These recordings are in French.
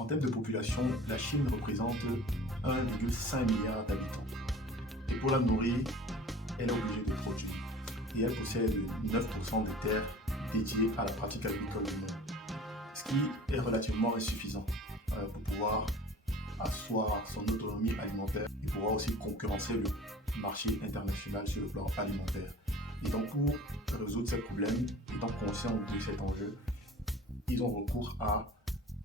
En termes de population, la Chine représente 1,5 milliard d'habitants. Et pour la nourrir, elle est obligée de produire. Et elle possède 9% des terres dédiées à la pratique agricole du monde. Ce qui est relativement insuffisant pour pouvoir asseoir son autonomie alimentaire et pouvoir aussi concurrencer le marché international sur le plan alimentaire. Et donc pour résoudre ces problèmes, étant conscients de cet enjeu, ils ont recours à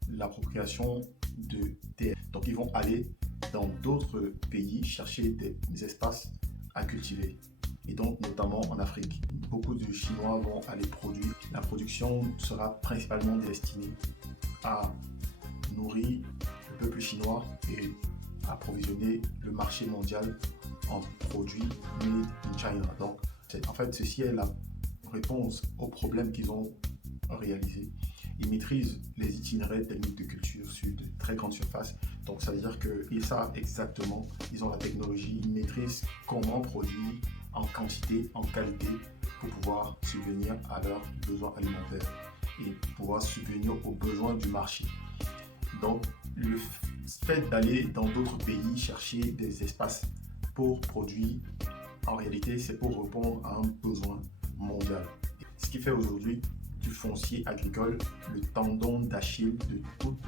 l'appropriation de terres. Donc ils vont aller dans d'autres pays chercher des espaces à cultiver. Et donc notamment en Afrique, beaucoup de Chinois vont aller produire. La production sera principalement destinée à nourrir le peuple chinois et approvisionner le marché mondial en produits made in China. Donc en fait ceci est la réponse aux problèmes qu'ils ont réalisés. Ils maîtrisent les itinéraires techniques de culture sur de très grandes surfaces. Donc ça veut dire qu'ils savent exactement, ils ont la technologie, ils maîtrisent comment produire en quantité, en qualité pour pouvoir subvenir à leurs besoins alimentaires et pouvoir subvenir aux besoins du marché. Donc le fait d'aller dans d'autres pays chercher des espaces pour produire, en réalité c'est pour répondre à un besoin mondial. Ce qui fait aujourd'hui du foncier agricole le tendon d'Achille de toutes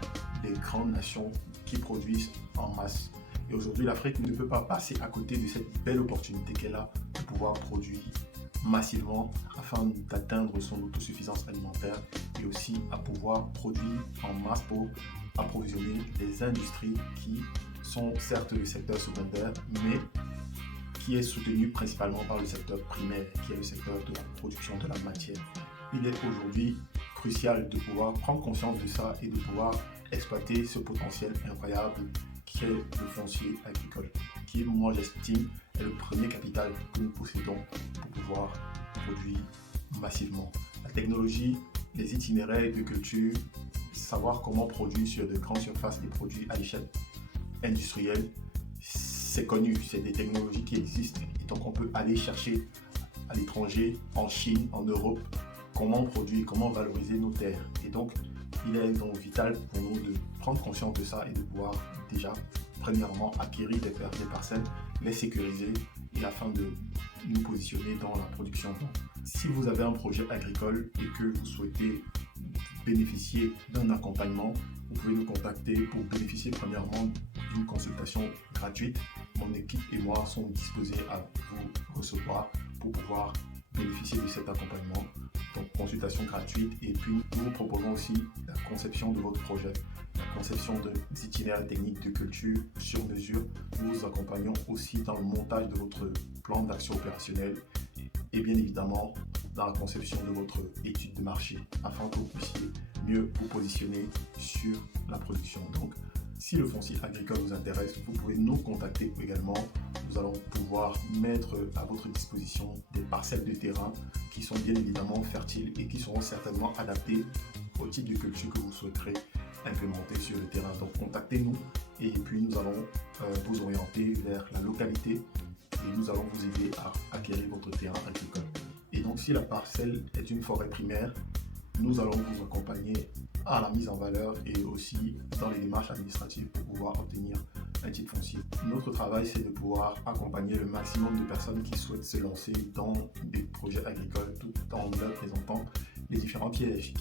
les grandes nations qui produisent en masse. Et aujourd'hui, l'Afrique ne peut pas passer à côté de cette belle opportunité qu'elle a de pouvoir produire massivement afin d'atteindre son autosuffisance alimentaire et aussi à pouvoir produire en masse pour approvisionner les industries qui sont certes le secteur secondaire, mais qui est soutenu principalement par le secteur primaire, qui est le secteur de la production de la matière. Il est aujourd'hui crucial de pouvoir prendre conscience de ça et de pouvoir exploiter ce potentiel incroyable qui est le foncier agricole, qui, moi j'estime, est le premier capital que nous possédons pour pouvoir produire massivement. La technologie, les itinéraires de culture, savoir comment produire sur de grandes surfaces des produits à l'échelle industrielle, c'est connu, c'est des technologies qui existent. Et donc on peut aller chercher à l'étranger, en Chine, en Europe, comment produire, comment valoriser nos terres. Et donc, il est donc vital pour nous de prendre conscience de ça et de pouvoir déjà, premièrement, acquérir des parcelles, les sécuriser et afin de nous positionner dans la production. Donc, si vous avez un projet agricole et que vous souhaitez bénéficier d'un accompagnement, vous pouvez nous contacter pour bénéficier premièrement d'une consultation gratuite. Mon équipe et moi sommes disposés à vous recevoir pour pouvoir bénéficier de cet accompagnement. Donc consultation gratuite et puis nous vous proposons aussi la conception de votre projet, la conception des itinéraires techniques de culture sur mesure. Nous vous accompagnons aussi dans le montage de votre plan d'action opérationnelle et bien évidemment dans la conception de votre étude de marché afin que vous puissiez mieux vous positionner sur la production. Donc si le foncier agricole vous intéresse, vous pouvez nous contacter également. Nous allons pouvoir mettre à votre disposition des parcelles de terrain qui sont bien évidemment fertiles et qui seront certainement adaptées au type de culture que vous souhaiterez implémenter sur le terrain. Donc contactez-nous et puis nous allons vous orienter vers la localité et nous allons vous aider à acquérir votre terrain agricole. Et donc si la parcelle est une forêt primaire, nous allons vous accompagner à la mise en valeur et aussi dans les démarches administratives pour pouvoir obtenir un titre foncier. Notre travail, c'est de pouvoir accompagner le maximum de personnes qui souhaitent se lancer dans des projets agricoles tout en leur présentant les différents pièges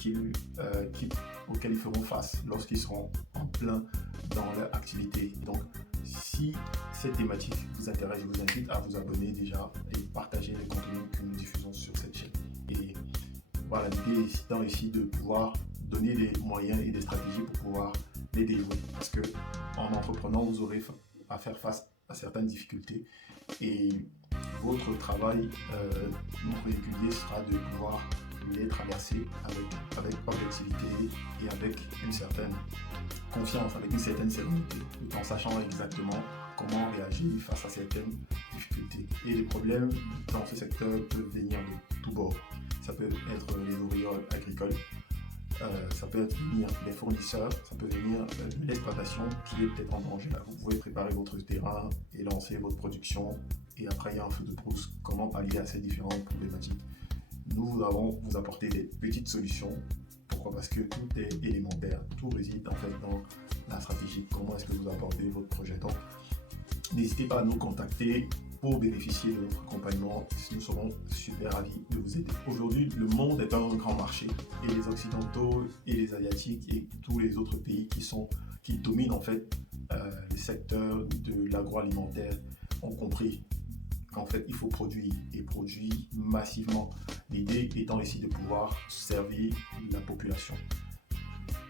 auxquels ils feront face lorsqu'ils seront en plein dans leur activité. Donc, si cette thématique vous intéresse, je vous invite à vous abonner déjà et partager les contenus que nous diffusons sur cette chaîne. Et voilà, l'idée étant ici de pouvoir donner des moyens et des stratégies pour pouvoir les déjouer. Parce que en entreprenant, vous aurez à faire face à certaines difficultés et votre travail régulier sera de pouvoir les traverser avec objectivité et avec une certaine confiance, avec une certaine sérénité, tout en sachant exactement comment réagir face à certaines difficultés. Et les problèmes dans ce secteur peuvent venir de tous bords. Ça peut être les ouvriers agricoles, ça peut venir des fournisseurs, ça peut venir de l'exploitation qui est peut-être en danger. Vous pouvez préparer votre terrain et lancer votre production et après il y a un feu de brousse. Comment pallier à ces différentes problématiques? Nous allons vous apporter des petites solutions Pourquoi? Parce que tout est élémentaire, tout réside en fait dans la stratégie. Comment est-ce que vous abordez votre projet? Donc, n'hésitez pas à nous contacter pour bénéficier de notre accompagnement. Nous serons super ravis de vous aider. Aujourd'hui, le monde est un grand marché et les Occidentaux et les Asiatiques et tous les autres pays qui dominent en fait les secteurs de l'agroalimentaire ont compris qu'en fait il faut produire et produire massivement. L'idée étant ici de pouvoir servir la population.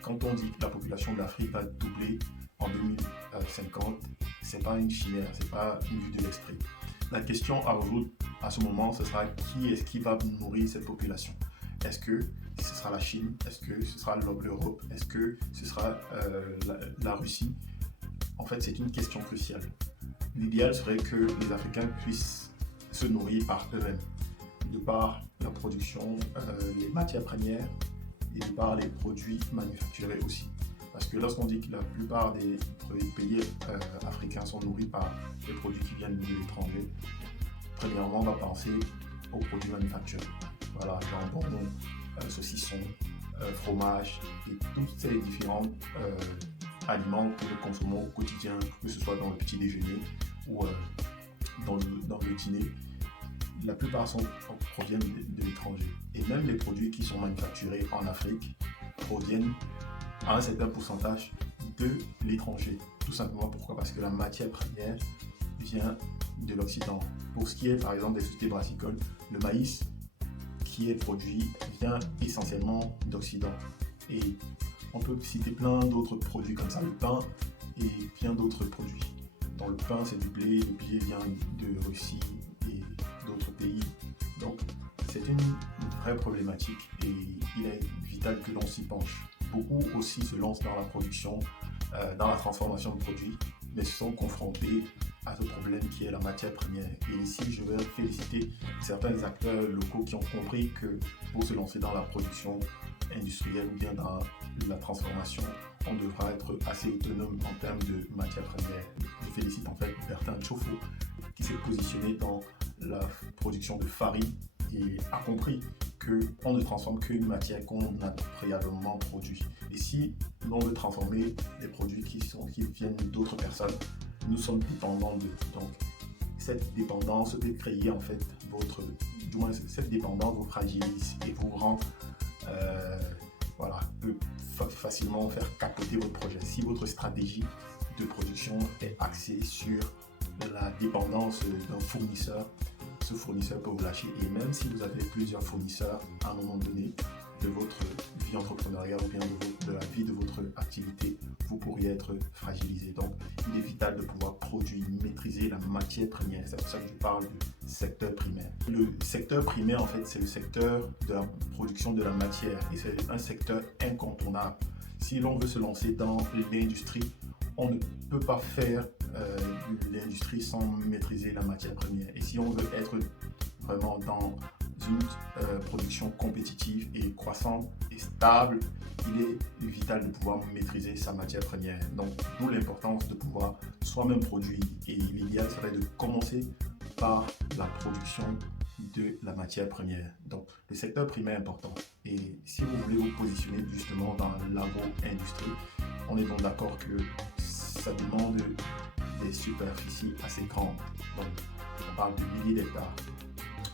Quand on dit que la population de l'Afrique va doubler en 2050, c'est pas une chimère, c'est pas une vue de l'esprit. La question à résoudre à ce moment, ce sera qui est-ce qui va nourrir cette population? Est-ce que ce sera la Chine? Est-ce que ce sera l'Europe? Est-ce que ce sera la Russie? En fait, c'est une question cruciale. L'idéal serait que les Africains puissent se nourrir par eux-mêmes, de par la production, les matières premières et de par les produits manufacturés aussi. Parce que lorsqu'on dit que la plupart des pays africains sont nourris par des produits qui viennent de l'étranger, premièrement, on va penser aux produits manufacturés. Voilà, jambon, saucisson, fromage et tous ces différents aliments que nous consommons au quotidien, que ce soit dans le petit déjeuner ou dans le dîner. La plupart proviennent de l'étranger. Et même les produits qui sont manufacturés en Afrique proviennent à un certain pourcentage de l'étranger. Tout simplement pourquoi? Parce que la matière première vient de l'Occident. Pour ce qui est par exemple des sociétés brassicoles, le maïs qui est produit vient essentiellement d'Occident. Et on peut citer plein d'autres produits comme ça, le pain et bien d'autres produits. Dans le pain, c'est du blé, le blé vient de Russie et d'autres pays. Donc c'est une vraie problématique et il est vital que l'on s'y penche. Beaucoup aussi se lancent dans la production, dans la transformation de produits, mais sont confrontés à ce problème qui est la matière première. Et ici, je vais féliciter certains acteurs locaux qui ont compris que pour se lancer dans la production industrielle ou bien dans la transformation, on devra être assez autonome en termes de matière première. Je félicite en fait Bertin Tchofo qui s'est positionné dans la production de farine et a compris qu'on ne transforme qu'une matière qu'on a préalablement produit. Et si l'on veut transformer des produits qui viennent d'autres personnes, nous sommes dépendants d'eux. Donc cette dépendance peut créer en fait cette dépendance vous fragilise et vous rend peut facilement faire capoter votre projet. Si votre stratégie de production est axée sur la dépendance d'un fournisseur, ce fournisseur peut vous lâcher. Et même si vous avez plusieurs fournisseurs à un moment donné de votre vie entrepreneuriale ou bien de la vie de votre activité, vous pourriez être fragilisé. Donc, il est vital de pouvoir produire, maîtriser la matière première. C'est pour ça que je parle du secteur primaire. Le secteur primaire, en fait, c'est le secteur de la production de la matière et c'est un secteur incontournable. Si l'on veut se lancer dans l'industrie, on ne peut pas faire l'industrie sans maîtriser la matière première. Et si on veut être vraiment dans une production compétitive et croissante et stable, il est vital de pouvoir maîtriser sa matière première. Donc, d'où l'importance de pouvoir soi-même produire. Et l'idéal serait de commencer par la production de la matière première. Donc, le secteur primaire est important. Et si vous voulez vous positionner justement dans l'agro-industrie, on est donc d'accord que ça demande des superficies assez grandes. Donc, on parle de milliers d'hectares.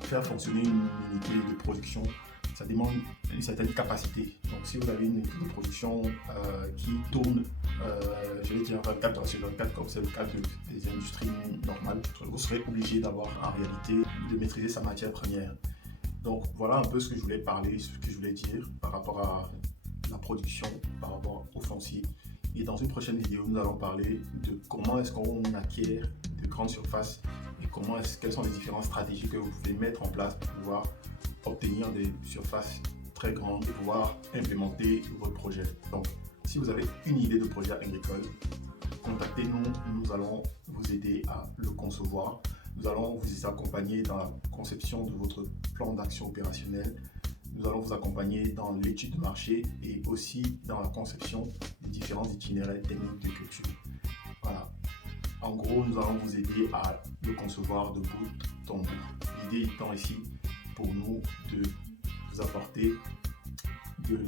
Faire fonctionner une unité de production, ça demande une certaine capacité. Donc, si vous avez une unité de production qui tourne, je vais dire 24 heures sur 24, comme c'est le cas des industries normales, vous serez obligé d'avoir en réalité de maîtriser sa matière première. Donc, voilà un peu ce que je voulais parler, ce que je voulais dire par rapport à la production, par rapport au foncier. Et dans une prochaine vidéo, nous allons parler de comment est-ce qu'on acquiert de grandes surfaces et quelles sont les différentes stratégies que vous pouvez mettre en place pour pouvoir obtenir des surfaces très grandes et pouvoir implémenter votre projet. Donc, si vous avez une idée de projet agricole, contactez-nous, nous allons vous aider à le concevoir. Nous allons vous accompagner dans la conception de votre plan d'action opérationnel. Nous allons vous accompagner dans l'étude de marché et aussi dans la conception des différents itinéraires techniques de culture. Voilà. En gros, nous allons vous aider à le concevoir de bout en bout. L'idée étant ici pour nous de vous apporter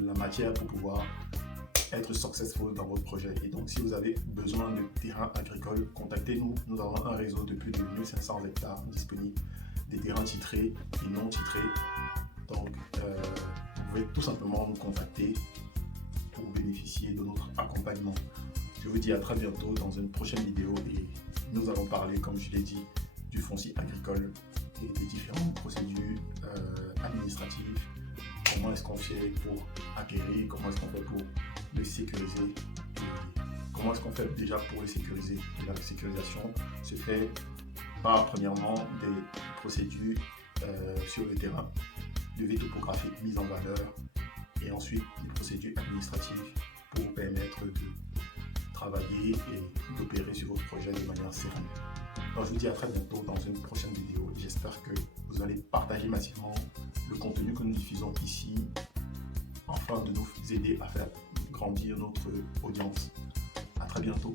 la matière pour pouvoir être successful dans votre projet. Et donc, si vous avez besoin de terrains agricoles, contactez-nous. Nous avons un réseau de plus de 1500 hectares disponibles, des terrains titrés et non titrés. Donc, vous pouvez tout simplement nous contacter pour bénéficier de notre accompagnement. Je vous dis à très bientôt dans une prochaine vidéo et nous allons parler, comme je l'ai dit, du foncier agricole et des différentes procédures administratives. Comment est-ce qu'on fait pour acquérir, comment est-ce qu'on fait pour le sécuriser et comment est-ce qu'on fait déjà pour le sécuriser. Et la sécurisation se fait par, premièrement, des procédures sur le terrain, levée topographique, mise en valeur, et ensuite des procédures administratives pour permettre de travailler et d'opérer sur votre projet de manière sereine. Donc je vous dis à très bientôt dans une prochaine vidéo. J'espère que vous allez partager massivement le contenu que nous diffusons ici afin de nous aider à faire grandir notre audience. À très bientôt.